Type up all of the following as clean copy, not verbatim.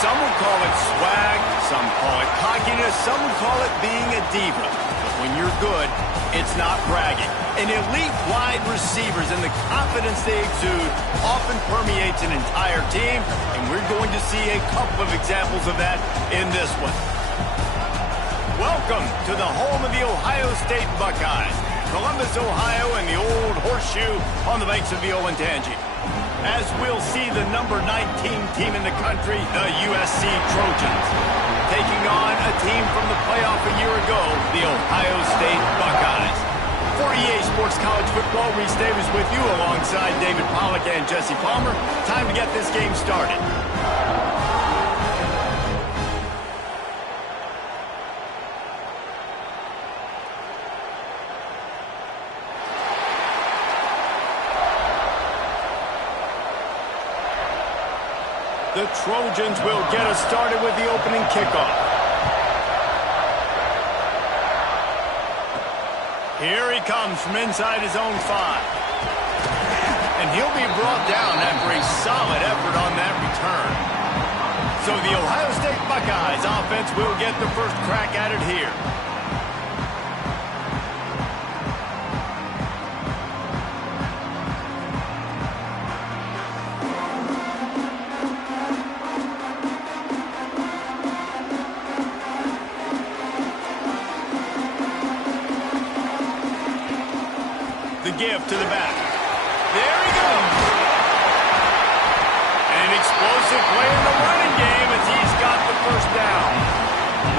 Some would call it swag, some call it cockiness, some would call it being a diva. But when you're good, it's not bragging. And elite wide receivers and the confidence they exude often permeates an entire team, and we're going to see a couple of examples of that in this one. Welcome to the home of the Ohio State Buckeyes, Columbus, Ohio, and the old horseshoe on the banks of the Olentangy. As we'll see the number 19 team in the country, the USC Trojans, taking on a team from the playoff a year ago, the Ohio State Buckeyes. For EA Sports College Football, Reese Davis with you alongside David Pollack and Jesse Palmer. Time to get this game started. The Trojans will get us started with the opening kickoff. Here he comes from inside his own 5. And he'll be brought down after a solid effort on that return. So the Ohio State Buckeyes offense will get the first crack at it here. Give to the back. There he goes. An explosive play in the running game as he's got the first down.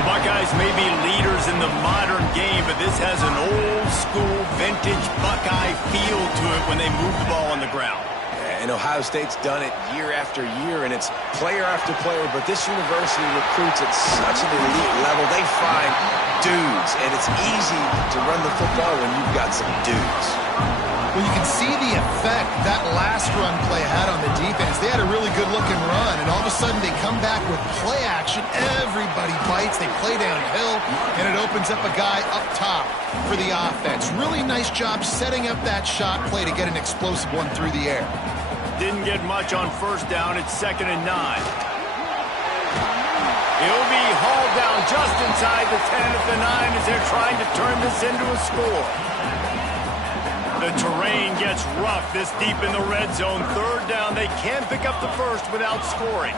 The Buckeyes may be leaders in the modern game, but this has an old-school, vintage Buckeye feel to it when they move the ball on the ground. And Ohio State's done it year after year, and it's player after player, but this university recruits at such an elite level. They find dudes, and it's easy to run the football when you've got some dudes. Well, you can see the effect that last run play had on the defense. They had a really good-looking run, and all of a sudden they come back with play action. Everybody bites. They play downhill, and it opens up a guy up top for the offense. Really nice job setting up that shot play to get an explosive one through the air. Didn't get much on first down. It's 2nd and 9. He'll be hauled down just inside the 10 at the 9 as they're trying to turn this into a score. The terrain gets rough this deep in the red zone. 3rd down. They can't pick up the first without scoring.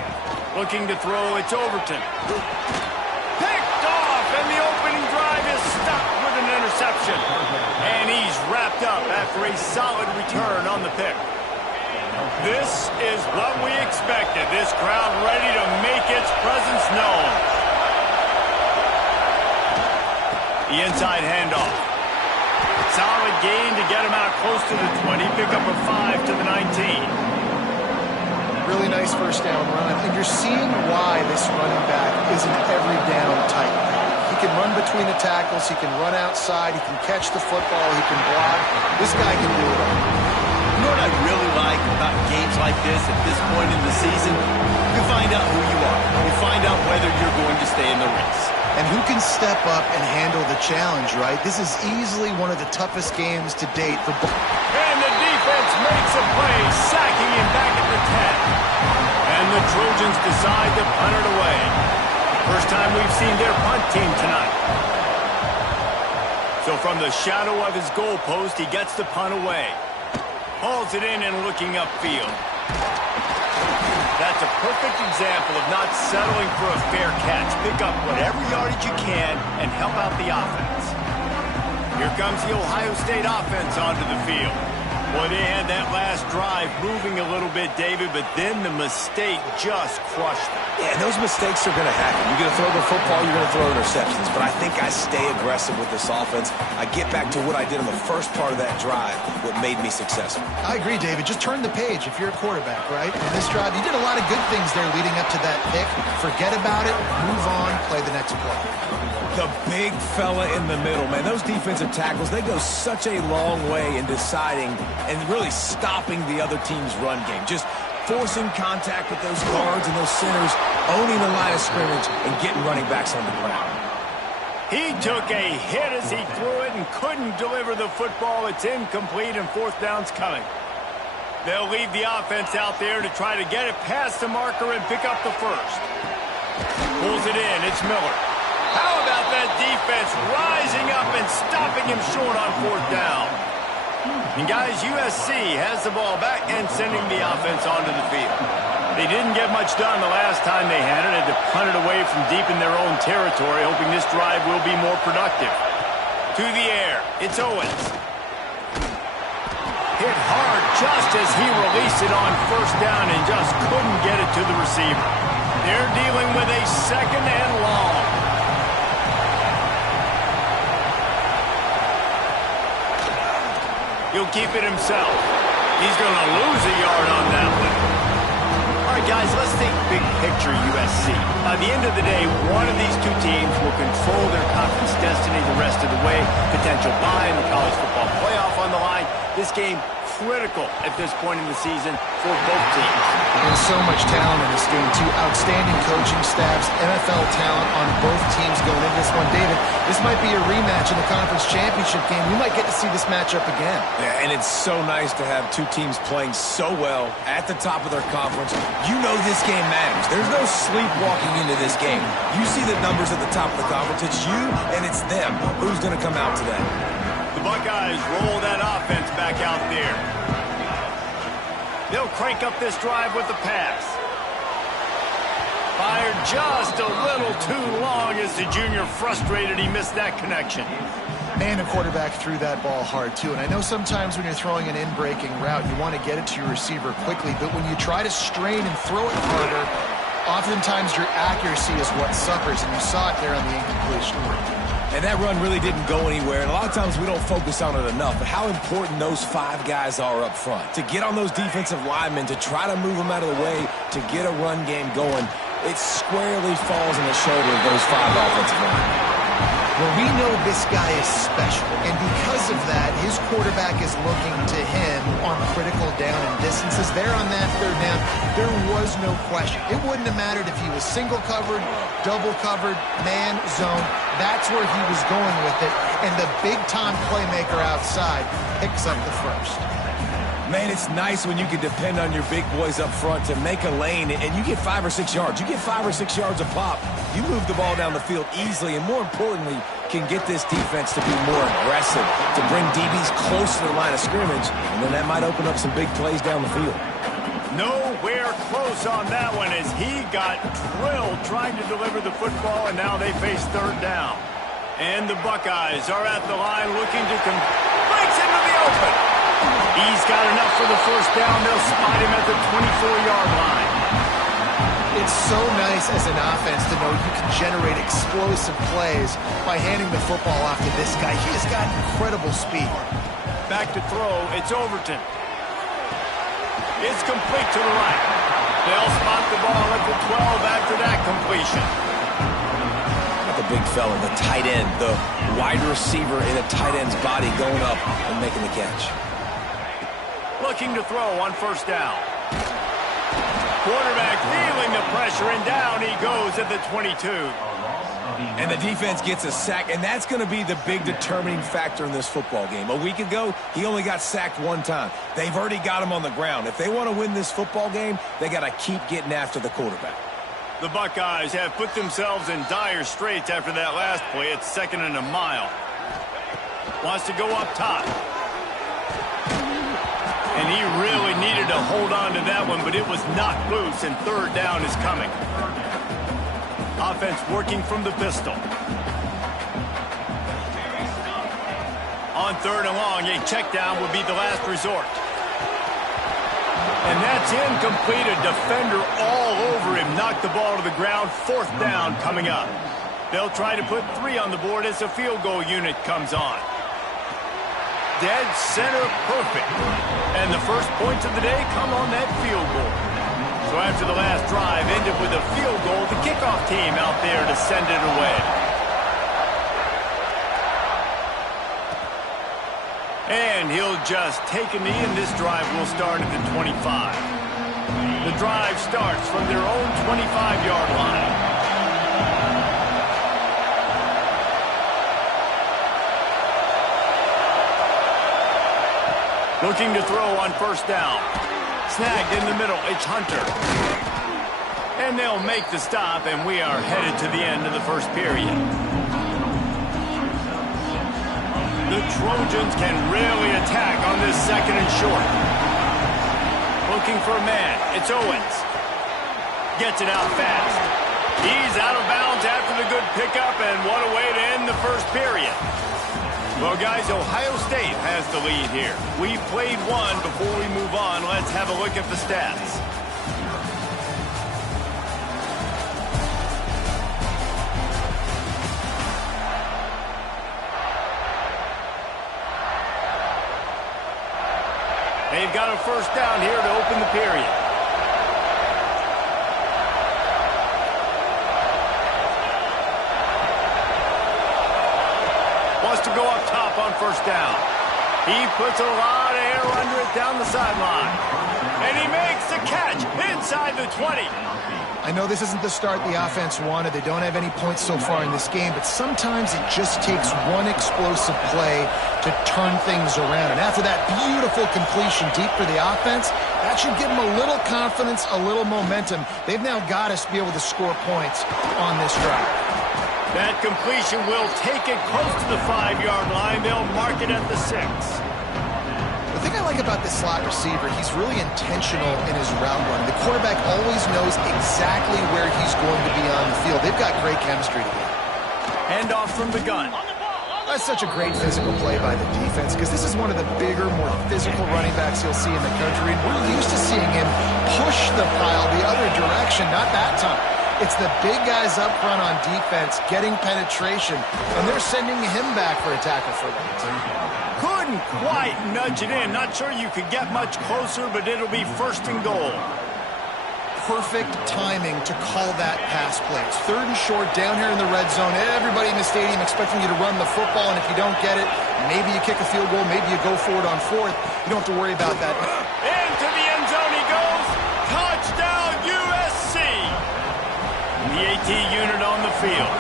Looking to throw, it's Overton. Picked off, and the opening drive is stopped with an interception. And he's wrapped up after a solid return on the pick. This is what we expected. This crowd ready to make its presence known. The inside handoff. Solid gain to get him out close to the 20. Pick up a 5 to the 19. Really nice first down run. And you're seeing why this running back is an every down type. He can run between the tackles. He can run outside. He can catch the football. He can block. This guy can do it all. You know what I really like about games like this at this point in the season? You find out who you are. You find out whether you're going to stay in the race. And who can step up and handle the challenge, right? This is easily one of the toughest games to date for both. And the defense makes a play, sacking him back at the 10. And the Trojans decide to punt it away. First time we've seen their punt team tonight. So from the shadow of his goalpost, he gets the punt away. Hauls it in and looking upfield. That's a perfect example of not settling for a fair catch. Pick up whatever yardage you can and help out the offense. Here comes the Ohio State offense onto the field. Boy, they had that last drive moving a little bit, David, but then the mistake just crushed them. Yeah, those mistakes are going to happen. You're going to throw the football, you're going to throw interceptions. But I think I stay aggressive with this offense. I get back to what I did on the first part of that drive, what made me successful. I agree, David. Just turn the page if you're a quarterback, right? In this drive, you did a lot of good things there leading up to that pick. Forget about it, move on, play the next play. The big fella in the middle, man. Those defensive tackles, they go such a long way in deciding and really stopping the other team's run game. Just forcing contact with those guards and those centers, owning the line of scrimmage, and getting running backs on the ground. He took a hit as he threw it and couldn't deliver the football. It's incomplete and 4th down's coming. They'll leave the offense out there to try to get it past the marker and pick up the first. Pulls it in. It's Miller. How about that defense rising up and stopping him short on 4th down? And guys, USC has the ball back and sending the offense onto the field. They didn't get much done the last time they had it. Had to punt it away from deep in their own territory, hoping this drive will be more productive. To the air. It's Owens. Hit hard just as he released it on 1st down and just couldn't get it to the receiver. They're dealing with a 2nd and long. He'll keep it himself. He's going to lose a yard on that one. All right, guys, let's think big picture USC. By the end of the day, one of these two teams will control their conference destiny the rest of the way. Potential bye in the college football playoff on the line. This game critical at this point in the season for both teams. And so much talent in this game, too. Outstanding coaching staffs, NFL talent on both teams going into this one. David, this might be a rematch in the conference championship game. We might get to see this matchup again. Yeah, and it's so nice to have two teams playing so well at the top of their conference. You know this game matters. There's no sleepwalking into this game. You see the numbers at the top of the conference. It's you and it's them. Who's going to come out today? The Buckeyes roll that offense back out there. They'll crank up this drive with the pass. Fired just a little too long as the junior frustrated he missed that connection. Man, the quarterback threw that ball hard, too. And I know sometimes when you're throwing an in-breaking route, you want to get it to your receiver quickly. But when you try to strain and throw it harder, oftentimes your accuracy is what suffers. And you saw it there on the incompletion. And that run really didn't go anywhere. And a lot of times we don't focus on it enough. But how important those 5 guys are up front. To get on those defensive linemen, to try to move them out of the way, to get a run game going, it squarely falls on the shoulder of those 5 offensive linemen. Well, we know this guy is special, and because of that, his quarterback is looking to him on critical down and distances. There on that 3rd down, there was no question. It wouldn't have mattered if he was single covered, double covered, man, zone. That's where he was going with it, and the big-time playmaker outside picks up the first. Man, it's nice when you can depend on your big boys up front to make a lane, and you get 5 or 6 yards. You get 5 or 6 yards a pop. You move the ball down the field easily, and more importantly, can get this defense to be more aggressive, to bring DBs close to the line of scrimmage, and then that might open up some big plays down the field. Nowhere close on that one as he got drilled trying to deliver the football, and now they face 3rd down. And the Buckeyes are at the line looking to breaks into the open. He's got enough for the 1st down. They'll spot him at the 24-yard line. It's so nice as an offense to know you can generate explosive plays by handing the football off to this guy. He has got incredible speed. Back to throw. It's Overton. It's complete to the right. They'll spot the ball at the 12 after that completion. The big fella, the tight end, the wide receiver in a tight end's body going up and making the catch. Looking to throw on 1st down. Quarterback feeling the pressure, and down he goes at the 22. And the defense gets a sack, and that's going to be the big determining factor in this football game. A week ago, he only got sacked 1 time. They've already got him on the ground. If they want to win this football game, they got to keep getting after the quarterback. The Buckeyes have put themselves in dire straits after that last play. It's 2nd and a mile. Wants to go up top. And he really needed to hold on to that one, but it was knocked loose, and 3rd down is coming. Offense working from the pistol. On 3rd and long, a check down would be the last resort. And that's incomplete. A defender all over him. Knocked the ball to the ground. 4th down coming up. They'll try to put 3 on the board as the field goal unit comes on. Dead center perfect. And the first points of the day come on that field goal. So after the last drive ended with a field goal, the kickoff team out there to send it away. And he'll just take a knee, and this drive will start at the 25. The drive starts from their own 25-yard line. Looking to throw on 1st down. Snagged in the middle. It's Hunter. And they'll make the stop, and we are headed to the end of the first period. The Trojans can really attack on this second and short. Looking for a man. It's Owens. Gets it out fast. He's out of bounds after the good pickup, and what a way to end the first period. Well, guys, Ohio State has the lead here. We've played one. Before we move on, let's have a look at the stats. They've got a first down here to open the period. Wants to go up top on first down. He puts a lot of air under it down the sideline. And he makes the catch inside the 20. I know this isn't the start the offense wanted. They don't have any points so far in this game, but sometimes it just takes one explosive play to turn things around. And after that beautiful completion deep for the offense, that should give them a little confidence, a little momentum. They've now got us to be able to score points on this drive. That completion will take it close to the 5-yard line. They'll mark it at the 6. The thing I like about this slot receiver, he's really intentional in his route running. The quarterback always knows exactly where he's going to be on the field. They've got great chemistry together. Handoff from the gun. That's such a great physical play by the defense because this is one of the bigger, more physical running backs you'll see in the country. And we're used to seeing him push the pile the other direction, not that time. It's the big guys up front on defense getting penetration, and they're sending him back for a tackle for that. Couldn't quite nudge it in. Not sure you could get much closer, but it'll be first and goal. Perfect timing to call that pass play. It's third and short down here in the red zone. Everybody in the stadium expecting you to run the football, and if you don't get it, maybe you kick a field goal, maybe you go for it on fourth. You don't have to worry about that. Into the end zone he goes. Touchdown, USC. The AT unit on the field.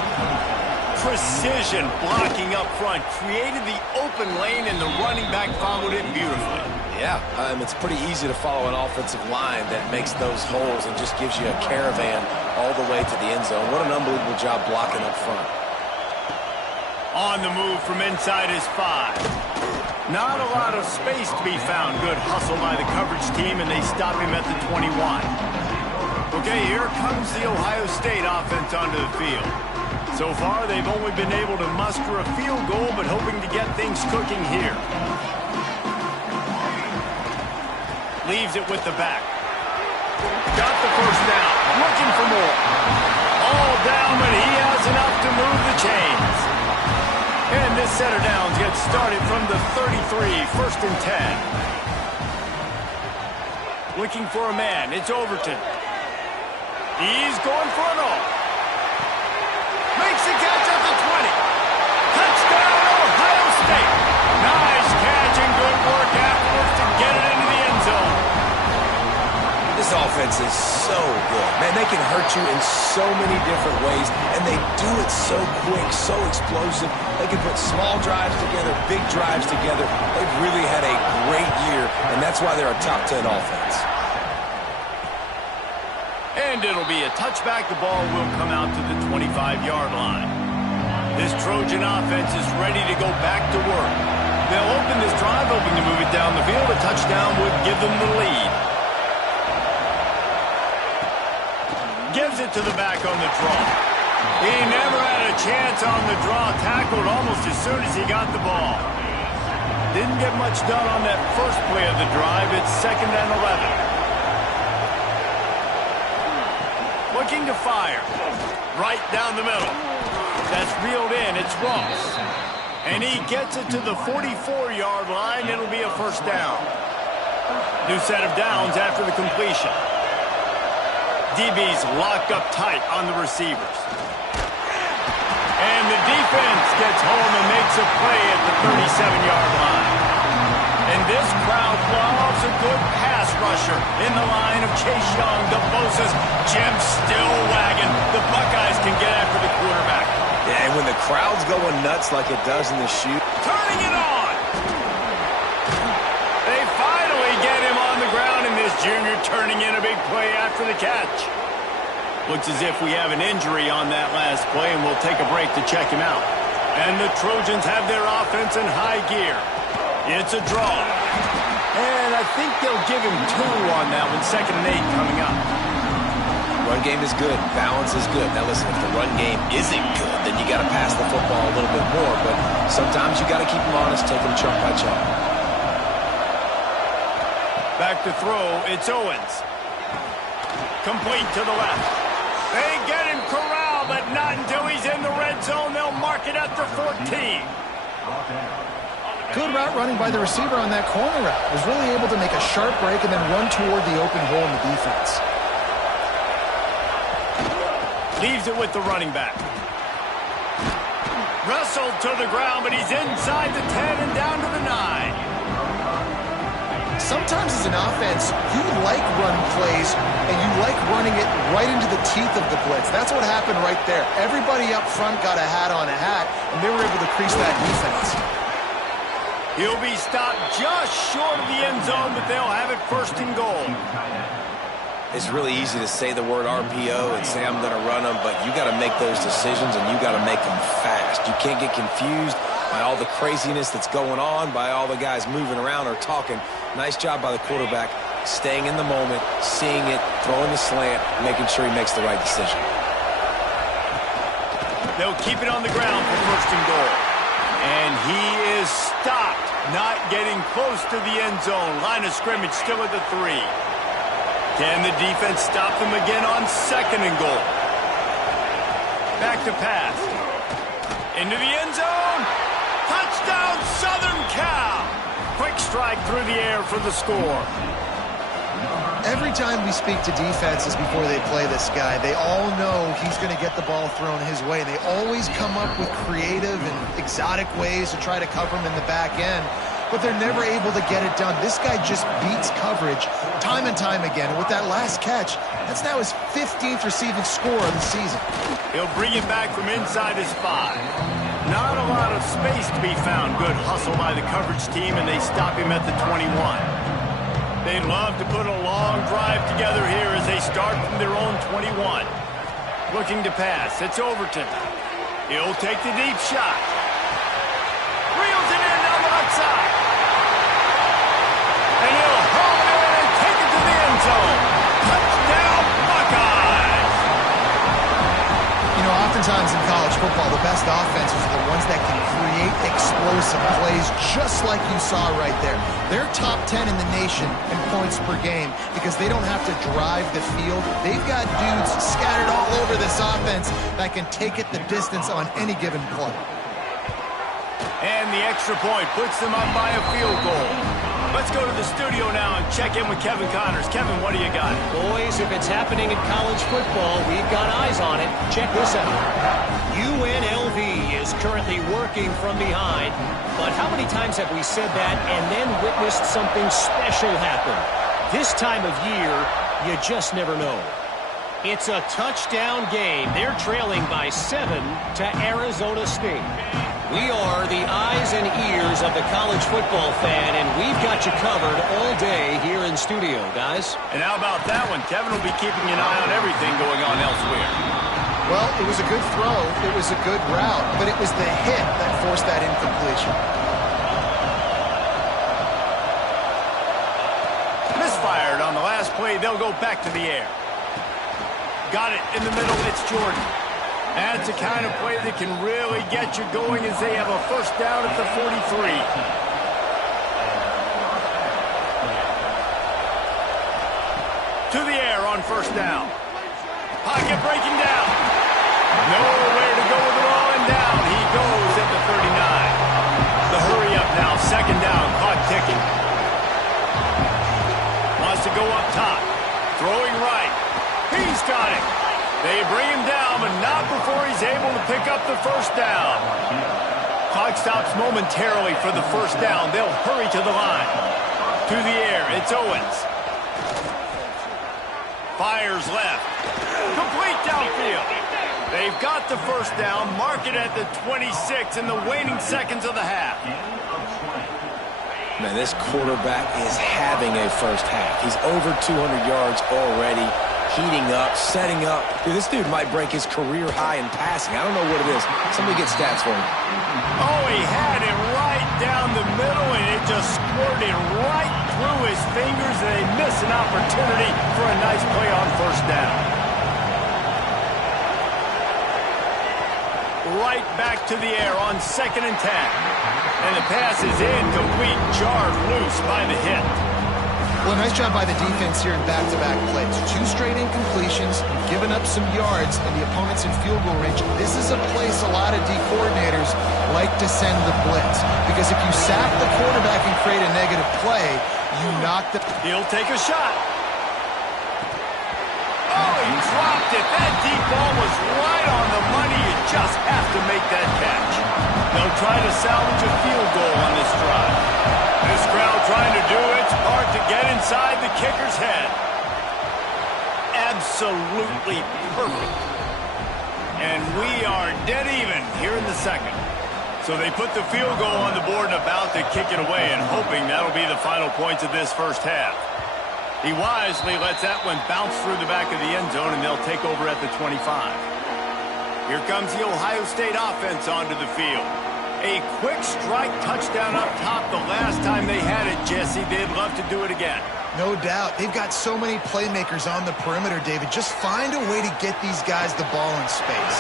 Precision blocking up front. Created the open lane, and the running back followed it beautifully. Yeah, it's pretty easy to follow an offensive line that makes those holes and just gives you a caravan all the way to the end zone. What an unbelievable job blocking up front. On the move from inside his 5. Not a lot of space to be found. Good hustle by the coverage team, and they stop him at the 21. Okay, here comes the Ohio State offense onto the field. So far, they've only been able to muster a field goal, but hoping to get things cooking here. Leaves it with the back. Got the first down. Looking for more. All down, but he has enough to move the chains. And this set of downs gets started from the 33, first and 10. Looking for a man. It's Overton. He's going for it all. Makes the catch at the 20. Touchdown, Ohio State. Nice catch and good work afterwards to get it into the end zone. This offense is so good. Man, they can hurt you in so many different ways, and they do it so quick, so explosive. They can put small drives together, big drives together. They've really had a great year, and that's why they're a top 10 offense. And it'll be a touchback. The ball will come out to the 25-yard line. This Trojan offense is ready to go back to work. They'll open this drive, hoping to move it down the field. A touchdown would give them the lead. Gives it to the back on the draw. He never had a chance on the draw. Tackled almost as soon as he got the ball. Didn't get much done on that first play of the drive. It's 2nd and 11. Looking to fire. Right down the middle. That's reeled in. It's Ross. And he gets it to the 44-yard line. It'll be a first down. New set of downs after the completion. DB's locked up tight on the receivers. And the defense gets home and makes a play at the 37-yard line. And this crowd loves a good pass rusher in the line of Chase Young. The Bosa's Jim still wagging. The Buckeyes can get after the quarterback. Yeah, and when the crowd's going nuts like it does in the shoot. Turning it on. They finally get him on the ground, and this junior turning in a big play after the catch. Looks as if we have an injury on that last play, and we'll take a break to check him out. And the Trojans have their offense in high gear. It's a draw. And I think they'll give him 2 on that one. 2nd and 8 coming up. Run game is good. Balance is good. Now listen, if the run game isn't good, then you got to pass the football a little bit more. But sometimes you got to keep them honest, take them chunk by chunk. Back to throw. It's Owens. Complete to the left. They get him corralled, but not until he's in the red zone. They'll mark it at the 14. Good route running by the receiver on that corner route. Was really able to make a sharp break and then run toward the open hole in the defense. Leaves it with the running back. Wrestled to the ground, but he's inside the 10 and down to the 9. Sometimes as an offense, you like run plays, and you like running it right into the teeth of the blitz. That's what happened right there. Everybody up front got a hat on a hat, and they were able to crease that defense. He'll be stopped just short of the end zone, but they'll have it 1st and goal. It's really easy to say the word RPO and say I'm going to run them, but you got to make those decisions, and you got to make them fast. You can't get confused by all the craziness that's going on, by all the guys moving around or talking. Nice job by the quarterback, staying in the moment, seeing it, throwing the slant, making sure he makes the right decision. They'll keep it on the ground for 1st and goal. And he is stopped, not getting close to the end zone. Line of scrimmage still at the 3. Can the defense stop them again on 2nd and goal? Back to pass. Into the end zone. Touchdown, Southern Cal. Quick strike through the air for the score. Every time we speak to defenses before they play this guy, they all know he's going to get the ball thrown his way. They always come up with creative and exotic ways to try to cover him in the back end, but they're never able to get it done. This guy just beats coverage time and time again. And with that last catch, that's now his 15th receiving score of the season. He'll bring it back from inside his 5. Not a lot of space to be found. Good hustle by the coverage team, and they stop him at the 21. They'd love to put a long drive together here as they start from their own 21. Looking to pass. It's Overton. He'll take the deep shot. Reels it in down the left side. And he'll haul it in and take it to the end zone. Touchdown, Buckeyes! You know, oftentimes in college football, the best offenses are the ones that can create explosive plays just like you saw right there. They're top 10 in the nation in points per game because they don't have to drive the field. They've got dudes scattered all over this offense that can take it the distance on any given play. And the extra point puts them up by a field goal. Let's go to the studio now and check in with Kevin Connors. Kevin, what do you got? Boys, if it's happening in college football, we've got eyes on it. Check this out. UNLV is currently working from behind, but how many times have we said that and then witnessed something special happen? This time of year, you just never know. It's a touchdown game. They're trailing by 7 to Arizona State. We are the eyes and ears of the college football fan, and we've got you covered all day here in studio, guys. And how about that one? Kevin will be keeping an eye on everything going on elsewhere. Well, it was a good throw, it was a good route, but it was the hit that forced that incompletion. Misfired on the last play. They'll go back to the air. Got it in the middle. It's Jordan. That's the kind of play that can really get you going as they have a 1st down at the 43. To the air on 1st down. Pocket breaking down. Nowhere to go with the ball, and down he goes at the 39. The hurry up now. 2nd down. Clock ticking. Wants to go up top. Throwing right. He's got it. They bring him down, but not before he's able to pick up the 1st down. Clock stops momentarily for the 1st down. They'll hurry to the line. To the air, it's Owens. Fires left. Complete downfield. They've got the 1st down. Mark it at the 26 in the waning seconds of the half. Man, this quarterback is having a first half. He's over 200 yards already. heating up, setting up. Dude, this dude might break his career high in passing. I don't know what it is. Somebody get stats for him. Oh, he had it right down the middle, and it just squirted right through his fingers, and they miss an opportunity for a nice play on first down. Right back to the air on 2nd and 10. And the pass is incomplete, jarred loose by the hit. Well, nice job by the defense here in back-to-back plays. 2 straight incompletions, giving up some yards, and the opponent's in field goal range. This is a place a lot of D coordinators like to send the blitz. Because if you sack the quarterback and create a negative play, you knock the... He'll take a shot. Oh, he dropped it. That deep ball was right on the money. You just have to make that catch. They'll try to salvage a field goal on this drive. This crowd trying to do its part to get inside the kicker's head. Absolutely perfect. And we are dead even here in the second. So they put the field goal on the board and about to kick it away, and hoping that'll be the final points of this first half. He wisely lets that one bounce through the back of the end zone, and they'll take over at the 25. Here comes the Ohio State offense onto the field. A quick strike touchdown up top the last time they had it, Jesse. They'd love to do it again. No doubt. They've got so many playmakers on the perimeter, David. Just find a way to get these guys the ball in space.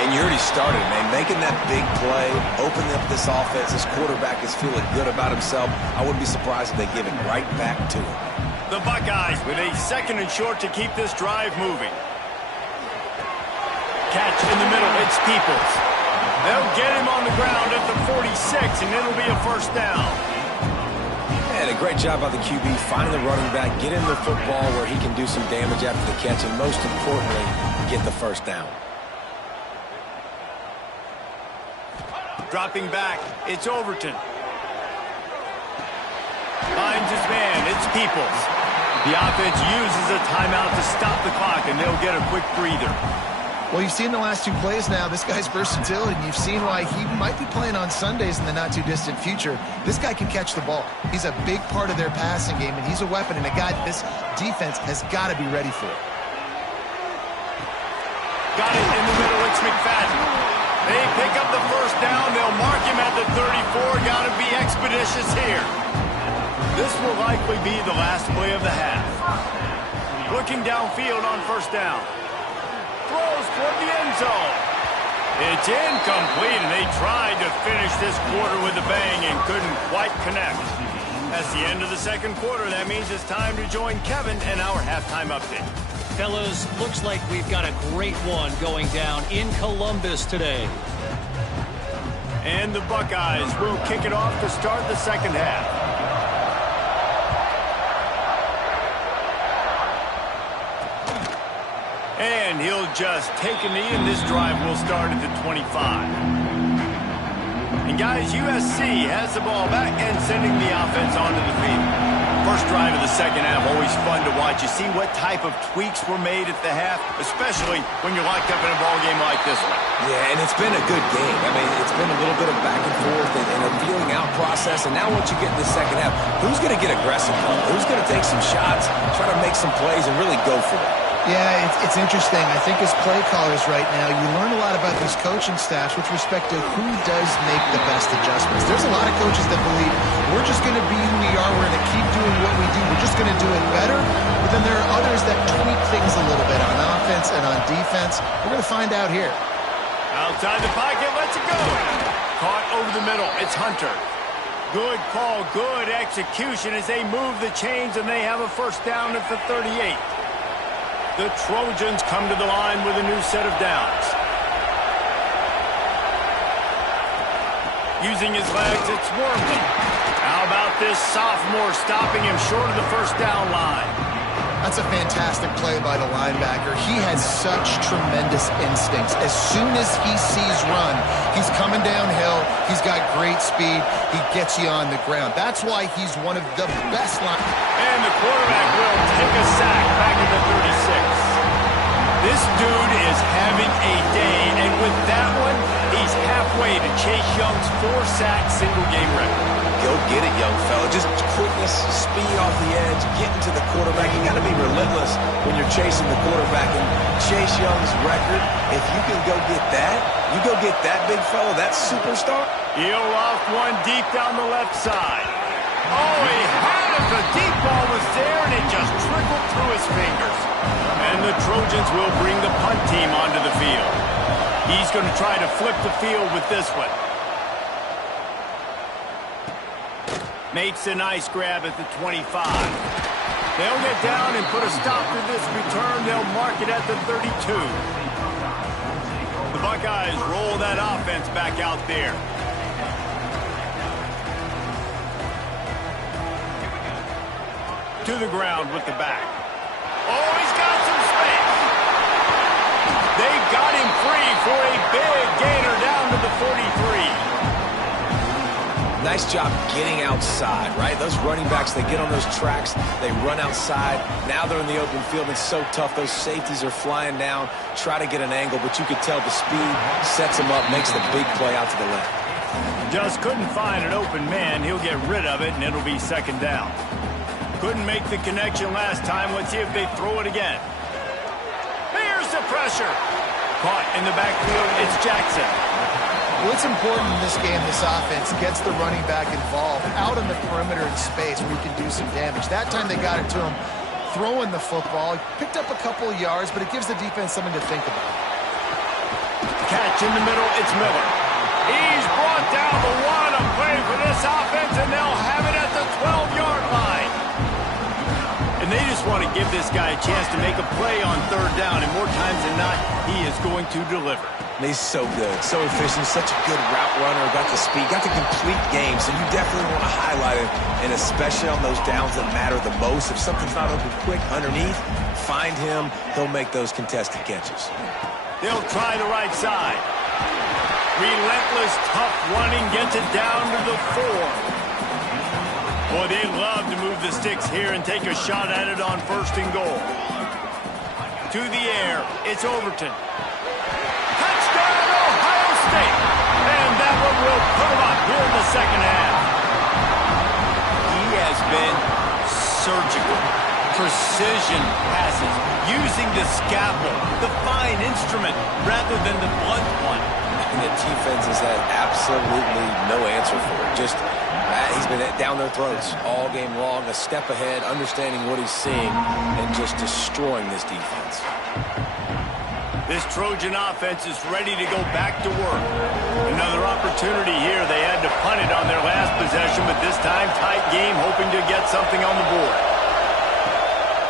And you already started, man. Making that big play, opening up this offense. This quarterback is feeling good about himself. I wouldn't be surprised if they give it right back to him. The Buckeyes with a 2nd and short to keep this drive moving. Catch in the middle. It's Peoples. They'll get him on the ground at the 46, and it'll be a first down. And a great job by the QB finding the running back, get him the football where he can do some damage after the catch, and most importantly, get the first down. Dropping back, it's Overton. Finds his man, it's Peoples. The offense uses a timeout to stop the clock, and they'll get a quick breather. Well, you've seen the last 2 plays now. This guy's versatility, and you've seen why he might be playing on Sundays in the not-too-distant future. This guy can catch the ball. He's a big part of their passing game, and he's a weapon and a guy that this defense has got to be ready for. Got it in the middle. It's McFadden. They pick up the first down. They'll mark him at the 34. Got to be expeditious here. This will likely be the last play of the half. Looking downfield on first down. Throws toward the end zone. It's incomplete, and they tried to finish this quarter with a bang and couldn't quite connect. That's the end of the second quarter. That means it's time to join Kevin and our halftime update. Fellas, looks like we've got a great one going down in Columbus today. And the Buckeyes will kick it off to start the second half. And he'll just take a knee, and this drive will start at the 25. And guys, USC has the ball back and sending the offense onto the field. First drive of the second half, always fun to watch. You see what type of tweaks were made at the half, especially when you're locked up in a ball game like this one. Yeah, and it's been a good game. I mean, it's been a little bit of back and forth and a feeling out process. And now once you get in the second half, who's going to get aggressive? Who's going to take some shots, try to make some plays, and really go for it? Yeah, it's interesting. I think as play callers right now, you learn a lot about these coaching staffs with respect to who does make the best adjustments. There's a lot of coaches that believe we're just going to be who we are. We're going to keep doing what we do. We're just going to do it better. But then there are others that tweak things a little bit on offense and on defense. We're going to find out here. Outside the pocket, lets it go. Caught over the middle. It's Hunter. Good call, good execution as they move the chains, and they have a first down at the 38. The Trojans come to the line with a new set of downs. Using his legs, it's Wormley. How about this sophomore stopping him short of the first down line? That's a fantastic play by the linebacker. He has such tremendous instincts. As soon as he sees run, he's coming downhill. He's got great speed. He gets you on the ground. That's why he's one of the best linebackers. And the quarterback will take a sack back at the 36. This dude is having a day, and with that one, he's halfway to Chase Young's 4-sack single-game record. Go get it, young fella. Just quickness, speed off the edge, getting to the quarterback. You got to be relentless when you're chasing the quarterback. And Chase Young's record, if you can go get that, you go get that big fella, that superstar. He'll loft one deep down the left side. Oh, he had it. The deep ball was there, and it just trickled through his fingers. And the Trojans will bring the punt team onto the field. He's going to try to flip the field with this one. Makes a nice grab at the 25. They'll get down and put a stop to this return. They'll mark it at the 32. The Buckeyes roll that offense back out there. To the ground with the back. Oh, he's got some space. They've got him free for a big gainer down to the 43. Nice job getting outside, right? Those running backs, they get on those tracks, they run outside. Now they're in the open field. It's so tough. Those safeties are flying down, try to get an angle, but you could tell the speed sets him up, makes the big play out to the left. Just couldn't find an open man. He'll get rid of it, and it'll be second down. Couldn't make the connection last time. Let's see if they throw it again. Here's the pressure. Caught in the backfield. It's Jackson. Well, it's important in this game, this offense gets the running back involved out on the perimeter in space where he can do some damage. That time they got it to him throwing the football. He picked up a couple of yards, but it gives the defense something to think about. Catch in the middle. It's Miller. He's brought down the one. A play for this offense, and they'll have it at the 12-yard line. And they just want to give this guy a chance to make a play on third down, and more times than not, he is going to deliver. And he's so good, so efficient, such a good route runner, got the speed, got the complete game, so you definitely want to highlight it, and especially on those downs that matter the most. If something's not open quick underneath, find him, he'll make those contested catches. They'll try the right side. Relentless, tough running, gets it down to the 4. Boy, they love to move the sticks here and take a shot at it on first and goal. To the air, it's Overton. Touchdown, Ohio State! And that one will put them up here in the second half. He has been surgical. Precision passes, using the scalpel, the fine instrument, rather than the blunt one. And the defense has had absolutely no answer for it. Just he's been down their throats all game long, a step ahead, understanding what he's seeing, and just destroying this defense. This Trojan offense is ready to go back to work. Another opportunity here. They had to punt it on their last possession, but this time tight game, hoping to get something on the board.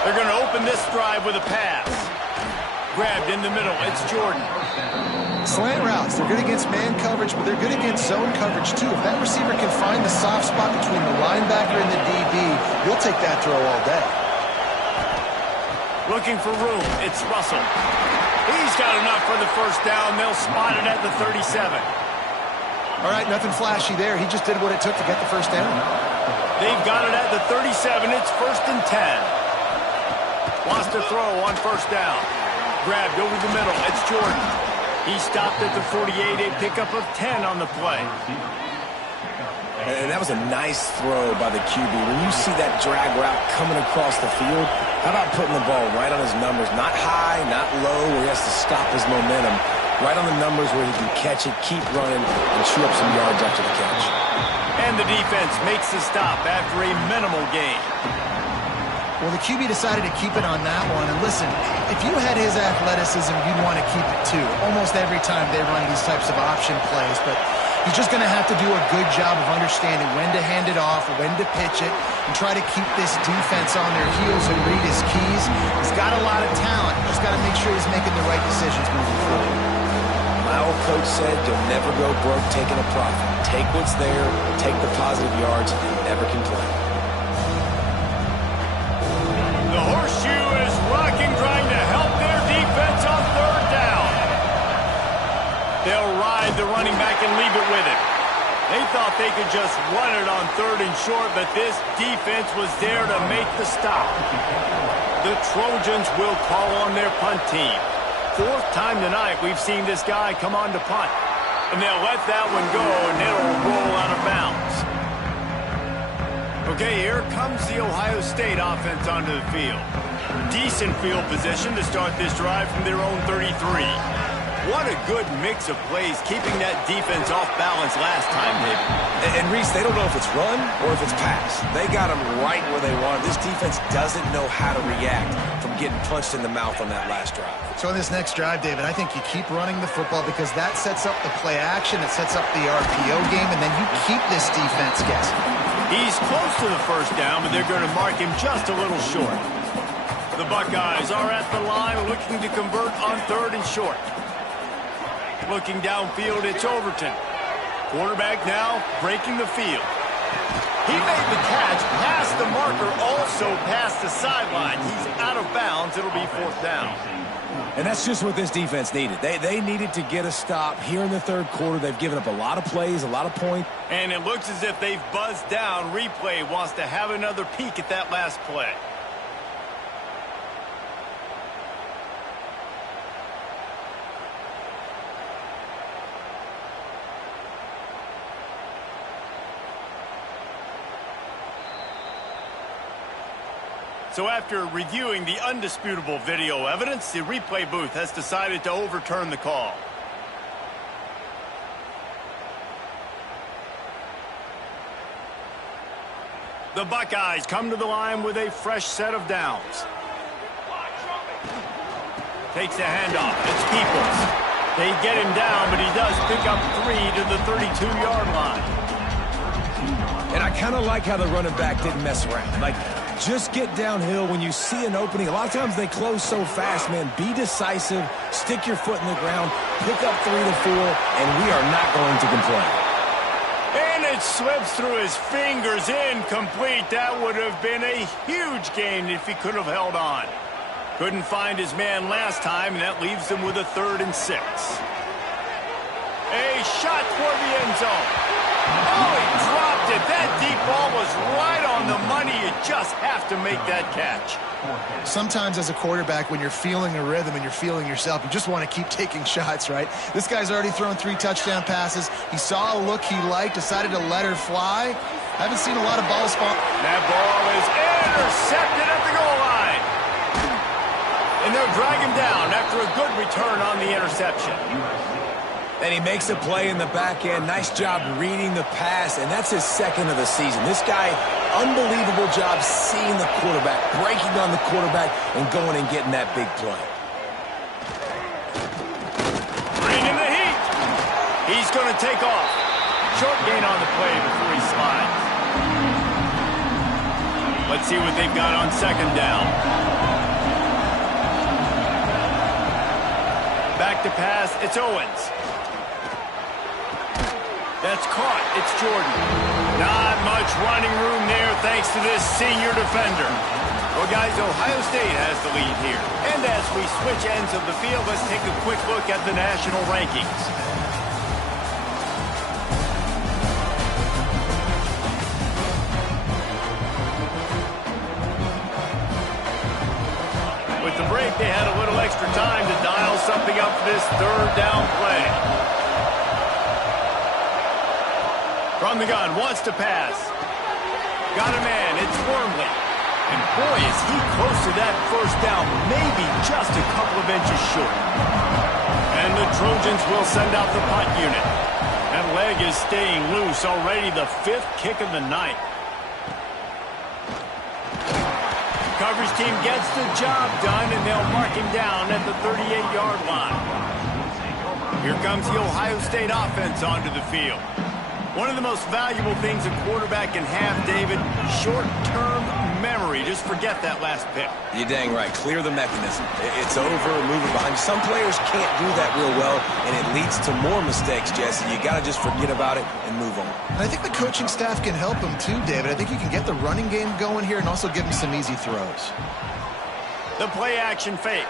They're going to open this drive with a pass. Grabbed in the middle. It's Jordan. Slant routes, they're good against man coverage, but they're good against zone coverage too. If that receiver can find the soft spot between the linebacker and the DB, you'll take that throw all day. Looking for room. It's Russell. He's got enough for the first down. They'll spot it at the 37. All right, nothing flashy there. He just did what it took to get the first down. They've got it at the 37. It's 1st and 10. Lost a throw on first down. Grabbed over the middle. It's Jordan. He stopped at the 48, a pickup of 10 on the play. And that was a nice throw by the QB. When you see that drag route coming across the field, how about putting the ball right on his numbers? Not high, not low, where he has to stop his momentum. Right on the numbers where he can catch it, keep running, and chew up some yards after the catch. And the defense makes the stop after a minimal gain. Well, the QB decided to keep it on that one. And listen, if you had his athleticism, you'd want to keep it too. Almost every time they run these types of option plays. But he's just going to have to do a good job of understanding when to hand it off, when to pitch it, and try to keep this defense on their heels and read his keys. He's got a lot of talent. Just got to make sure he's making the right decisions moving forward. My old coach said you'll never go broke taking a profit. Take what's there, take the positive yards, and never complain. The horseshoe is rocking, trying to help their defense on third down. They'll ride the running back and leave it with it. They thought they could just run it on third and short, but this defense was there to make the stop. The Trojans will call on their punt team. 4th time tonight we've seen this guy come on to punt. And they'll let that one go, and it'll roll out of bounds. Okay, here comes the Ohio State offense onto the field. Decent field position to start this drive from their own 33. What a good mix of plays, keeping that defense off balance last time, David. And Reese, they don't know if it's run or if it's pass. They got them right where they want. This defense doesn't know how to react from getting punched in the mouth on that last drive. So in this next drive, David, I think you keep running the football because that sets up the play action, it sets up the RPO game, and then you keep this defense guessing. He's close to the first down, but they're going to mark him just a little short. The Buckeyes are at the line looking to convert on 3rd and short. Looking downfield, it's Overton. Quarterback now breaking the field. He made the catch past the marker, also past the sideline. He's out of bounds. It'll be 4th down. And that's just what this defense needed. They needed to get a stop here in the 3rd quarter. They've given up a lot of plays, a lot of points. And it looks as if they've buzzed down. Replay wants to have another peek at that last play. So after reviewing the undisputable video evidence, the replay booth has decided to overturn the call. The Buckeyes come to the line with a fresh set of downs. Takes the handoff. It's Peoples. They get him down, but he does pick up 3 to the 32-yard line. And I kind of like how the running back didn't mess around. Like, just get downhill when you see an opening. A lot of times they close so fast, man. Be decisive, stick your foot in the ground, pick up 3 to 4, and we are not going to complain. And it slips through his fingers, incomplete. That would have been a huge gain if he could have held on. Couldn't find his man last time, and that leaves him with a 3rd and 6. A shot toward the end zone. Oh, he dropped it. That deep ball was right on the money. You just have to make that catch. Sometimes as a quarterback, when you're feeling a rhythm and you're feeling yourself, you just want to keep taking shots, right? This guy's already thrown 3 touchdown passes. He saw a look he liked, decided to let her fly. Haven't seen a lot of balls fall. That ball is intercepted at the goal line. And they'll drag him down after a good return on the interception. And he makes a play in the back end. Nice job reading the pass, and that's his 2nd of the season. This guy, unbelievable job seeing the quarterback, breaking on the quarterback, and going and getting that big play. Bringing the heat. He's going to take off. Short gain on the play before he slides. Let's see what they've got on 2nd down. Back to pass, it's Owens. That's caught. It's Jordan. Not much running room there thanks to this senior defender. Well, guys, Ohio State has the lead here. And as we switch ends of the field, let's take a quick look at the national rankings. With the break, they had a little extra time to dial something up for this 3rd down play. From the gun, wants to pass. Got a man, it's Wormley. And boy, is he close to that 1st down, maybe just a couple of inches short. And the Trojans will send out the punt unit. That leg is staying loose already, the 5th kick of the night. Coverage team gets the job done, and they'll mark him down at the 38-yard line. Here comes the Ohio State offense onto the field. One of the most valuable things a quarterback can have, David, short-term memory. Just forget that last pick. You're dang right. Clear the mechanism. It's over, move it behind. Some players can't do that real well, and it leads to more mistakes, Jesse. You got to just forget about it and move on. And I think the coaching staff can help him too, David. I think you can get the running game going here and also give him some easy throws. The play-action fake.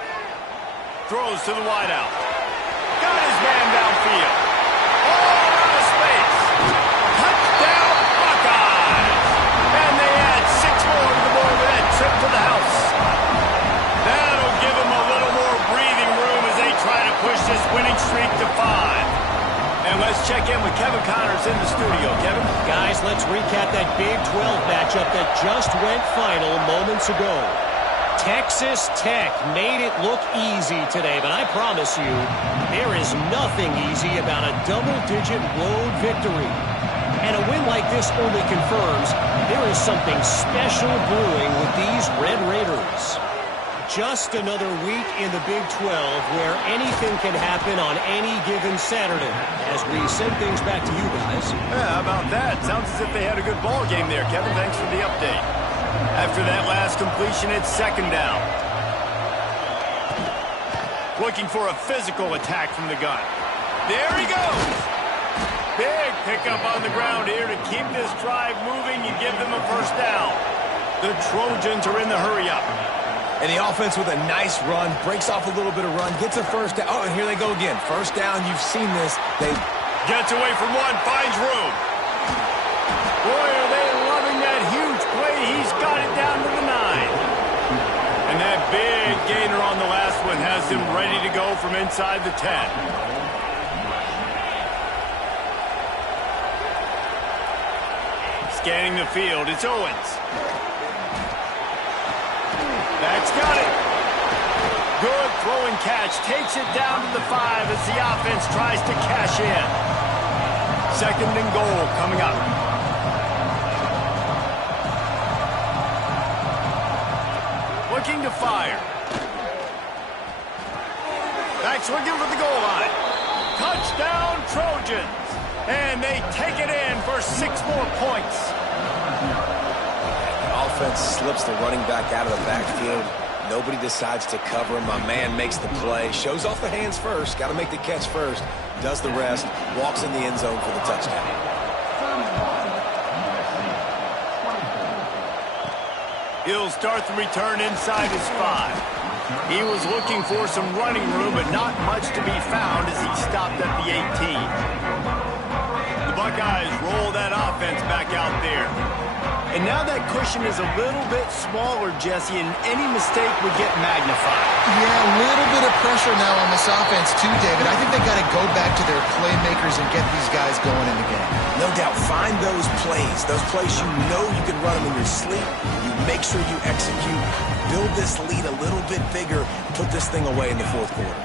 Throws to the wideout. Got his man downfield. All out of space. Touchdown, Buckeyes. And they add 6 more to the board with that trip to the house. That'll give them a little more breathing room as they try to push this winning streak to 5. And let's check in with Kevin Connors in the studio. Kevin? Guys, let's recap that Big 12 matchup matchup that just went final moments ago. Texas Tech made it look easy today, but I promise you, there is nothing easy about a double-digit road victory. And a win like this only confirms there is something special brewing with these Red Raiders. Just another week in the Big 12 where anything can happen on any given Saturday. As we send things back to you guys. Yeah, how about that? Sounds as if they had a good ball game there, Kevin. Thanks for the update. After that last completion, it's second down. Looking for a physical attack from the gun. There he goes. Big pickup on the ground here to keep this drive moving and give them a first down. The Trojans are in the hurry-up. And the offense with a nice run, breaks off a little bit of run, gets a first down. Oh, and here they go again. First down, you've seen this. They gets away from one, finds room. Boy, are they loving that huge play. He's got it down to the 9. And that big gainer on the last one has him ready to go from inside the 10. Scanning the field, it's Owens. That's got it. Good throw and catch. Takes it down to the 5 as the offense tries to cash in. Second and goal coming up. Looking to fire. Back swinging for the goal line. Touchdown Trojans. And they take it in for 6 more points. offense slips the running back out of the backfield. Nobody decides to cover him. My man makes the play. Shows off the hands first. Got to make the catch first. Does the rest. Walks in the end zone for the touchdown. He'll start the return inside his 5. He was looking for some running room, but not much to be found as he stopped at the 18. The Buckeyes roll that offense back out there. And now that cushion is a little bit smaller, Jesse, and any mistake would get magnified. Yeah, a little bit of pressure now on this offense too, David. I think they got to go back to their playmakers and get these guys going in the game. No doubt. Find those plays you know you can run them in your sleep. You make sure you execute. Build this lead a little bit bigger. Put this thing away in the fourth quarter.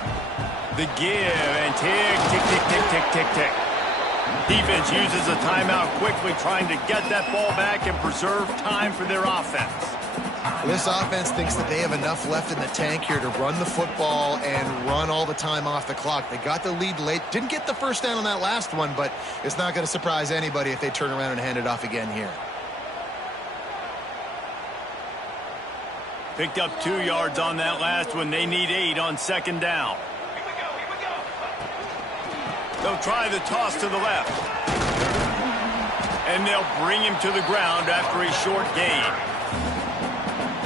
The give and tick, tick, tick, tick, tick, tick, tick. Defense uses a timeout quickly, trying to get that ball back and preserve time for their offense. This offense thinks that they have enough left in the tank here to run the football and run all the time off the clock. They got the lead late. Didn't get the first down on that last one, but it's not going to surprise anybody if they turn around and hand it off again here. Picked up 2 yards on that last one. They need 8 on second down. They'll try the toss to the left. And they'll bring him to the ground after a short gain.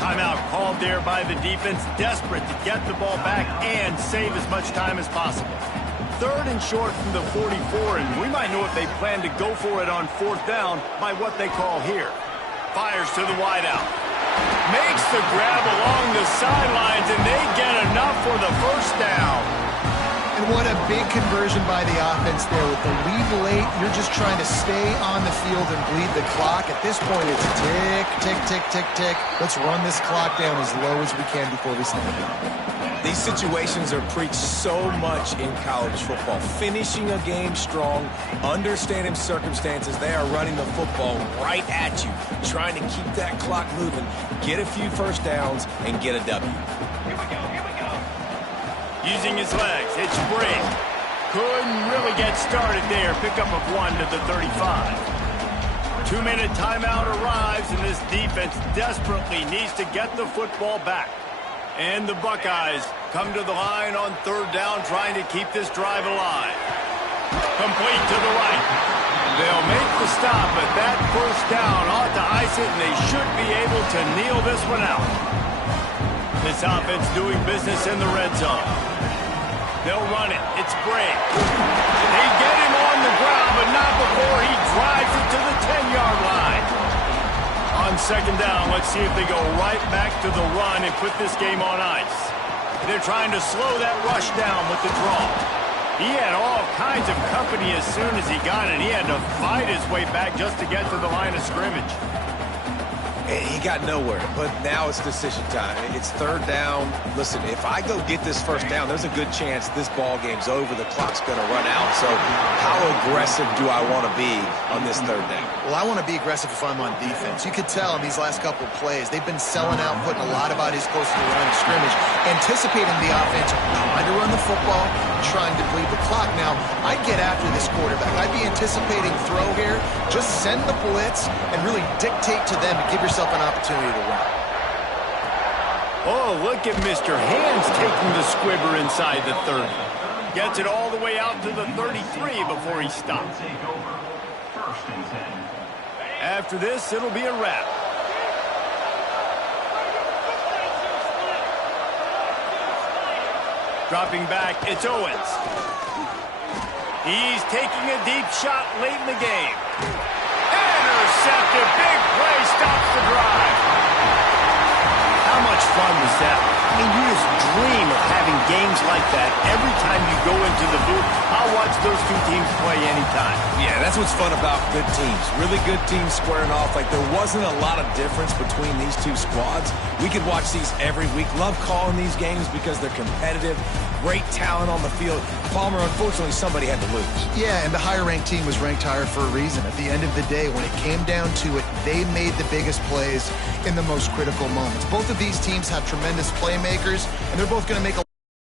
Timeout called there by the defense, desperate to get the ball back and save as much time as possible. Third and short from the 44, and we might know if they plan to go for it on fourth down by what they call here. Fires to the wideout. Makes the grab along the sidelines, and they get enough for the first down. And what a big conversion by the offense there. With the lead late, you're just trying to stay on the field and bleed the clock. At this point, it's tick, tick, tick, tick, tick. Let's run this clock down as low as we can before we snap it. These situations are preached so much in college football. Finishing a game strong, understanding circumstances. They are running the football right at you, trying to keep that clock moving, get a few first downs, and get a W. Using his legs, it's Brink. Couldn't really get started there. Pickup of 1 to the 35. 2-minute timeout arrives, and this defense desperately needs to get the football back. And the Buckeyes come to the line on third down, trying to keep this drive alive. Complete to the right. They'll make the stop, but that first down ought to ice it, and they should be able to kneel this one out. This offense doing business in the red zone. They'll run it. It's Bray. They get him on the ground, but not before he drives it to the 10-yard line. On second down, let's see if they go right back to the run and put this game on ice. They're trying to slow that rush down with the draw. He had all kinds of company as soon as he got it. He had to fight his way back just to get to the line of scrimmage. And he got nowhere, but now it's decision time. It's third down. Listen, if I go get this first down, there's a good chance this ball game's over. The clock's going to run out. So how aggressive do I want to be on this third down? Well, I want to be aggressive if I'm on defense. You could tell in these last couple of plays, they've been selling out, putting a lot of bodies close to the line of scrimmage, anticipating the offense, trying to run the football, trying to bleed the clock. Now, I'd get after this quarterback. I'd be anticipating throw here. Just send the blitz and really dictate to them to give yourself an opportunity to run. Oh, look at Mr. Hands taking the squibber inside the 30. Gets it all the way out to the 33 before he stops. After this, it'll be a wrap. Dropping back, it's Owens. He's taking a deep shot late in the game. Intercepted, big play, stops the drive. How much fun was that? I mean, you just dream of having games like that every time you go into the booth. I'll watch those two teams play anytime. Yeah, that's what's fun about good teams. Really good teams squaring off. Like, there wasn't a lot of difference between these two squads. We could watch these every week. Love calling these games because they're competitive. Great talent on the field. Palmer, unfortunately, somebody had to lose. Yeah, and the higher-ranked team was ranked higher for a reason. At the end of the day, when it came down to it, they made the biggest plays in the most critical moments. Both of these teams have tremendous playmakers, and they're both going to make a